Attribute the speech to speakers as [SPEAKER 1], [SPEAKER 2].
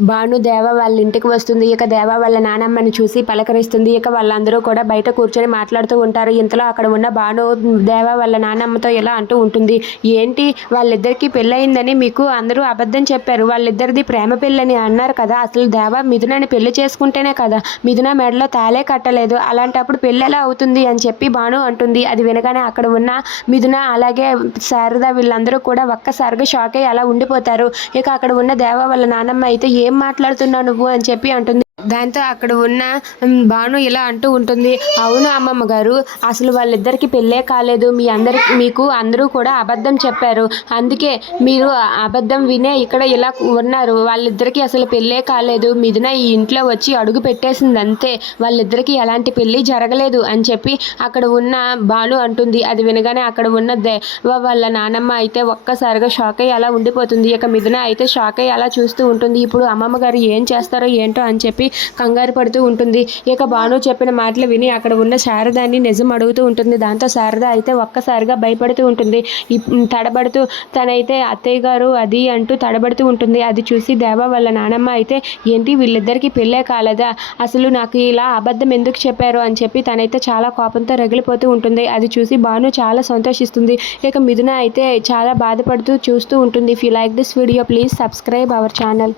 [SPEAKER 1] భాను దేవ వాళ్ళ ఇంటికి వస్తుంది. ఇక దేవ వాళ్ళ నానమ్మని చూసి పలకరిస్తుంది. ఇక వాళ్ళందరూ కూడా బయట కూర్చొని మాట్లాడుతూ ఉంటారు. ఇంతలో అక్కడ ఉన్న భాను దేవ వాళ్ళ నానమ్మతో ఇలా అంటూ ఉంటుంది. ఏంటి? వాళ్ళిద్దరికి పెళ్ళయిందని మీకు అందరూ అబద్ధం చెప్పారు. వాళ్ళిద్దరిది ప్రేమ పెళ్ళని అన్నారు కదా. అసలు దేవ మిథునని పెళ్ళి చేసుకుంటేనే కదా. మిథున మెడలో తాలే కట్టలేదు. అలాంటప్పుడు పెళ్ళి ఎలా అవుతుంది? అని చెప్పి భాను అంటుంది. అది వినగానే అక్కడ ఉన్న మిథున అలాగే శారద వీళ్ళందరూ కూడా ఒక్కసారిగా షాక్ అయ్యి అలా ఉండిపోతారు. ఇక అక్కడ ఉన్న దేవ వాళ్ళ నానమ్మ అయితే ఏ మాట్లాడుతున్నావు నువ్వు అని చెప్పి అంటుంది. దాంతో అక్కడ ఉన్న భాను ఇలా అంటూ ఉంటుంది అవును అమ్మమ్మ గారు అసలు వాళ్ళిద్దరికి పెళ్ళే కాలేదు మీ అందరికి మీకు అందరూ కూడా అబద్ధం చెప్పారు. అందుకే మీరు అబద్ధం వినే ఇక్కడ ఇలా ఉన్నారు. వాళ్ళిద్దరికి అసలు పెళ్ళే కాలేదు. మిథున ఈ ఇంట్లో వచ్చి అడుగు పెట్టేసింది అంతే. వాళ్ళిద్దరికి ఎలాంటి పెళ్ళి జరగలేదు అని చెప్పి అక్కడ ఉన్న బాలు అంటుంది. అది వినగానే అక్కడ ఉన్న దేవ వాళ్ళ నానమ్మ అయితే ఒక్కసారిగా షాక్ అయ్యి అలా ఉండిపోతుంది. ఇక మిథున అయితే షాక్ అయ్యి అలా చూస్తూ ఉంటుంది. ఇప్పుడు అమ్మమ్మ గారు ఏం చేస్తారో ఏంటో అని చెప్పి కంగారు పడుతూ ఉంటుంది. ఇక భాను చెప్పిన మాటలు విని అక్కడ ఉన్న శారదాన్ని నిజం అడుగుతూ ఉంటుంది. దాంతో శారద అయితే ఒక్కసారిగా భయపడుతూ ఉంటుంది. తడబడుతూ తనైతే అత్తయ్య గారు అది అంటూ తడబడుతూ ఉంటుంది. అది చూసి దేవ వాళ్ళ నానమ్మ అయితే ఏంటి వీళ్ళిద్దరికీ పెళ్ళే కాలేదా? అసలు నాకు ఇలా అబద్ధం ఎందుకు చెప్పారు? అని చెప్పి తనైతే చాలా కోపంతో రగిలిపోతూ ఉంటుంది. అది చూసి భాను చాలా సంతోషిస్తుంది. ఇక మిథున అయితే చాలా బాధపడుతూ చూస్తూ ఉంటుంది. If you like this video please subscribe our channel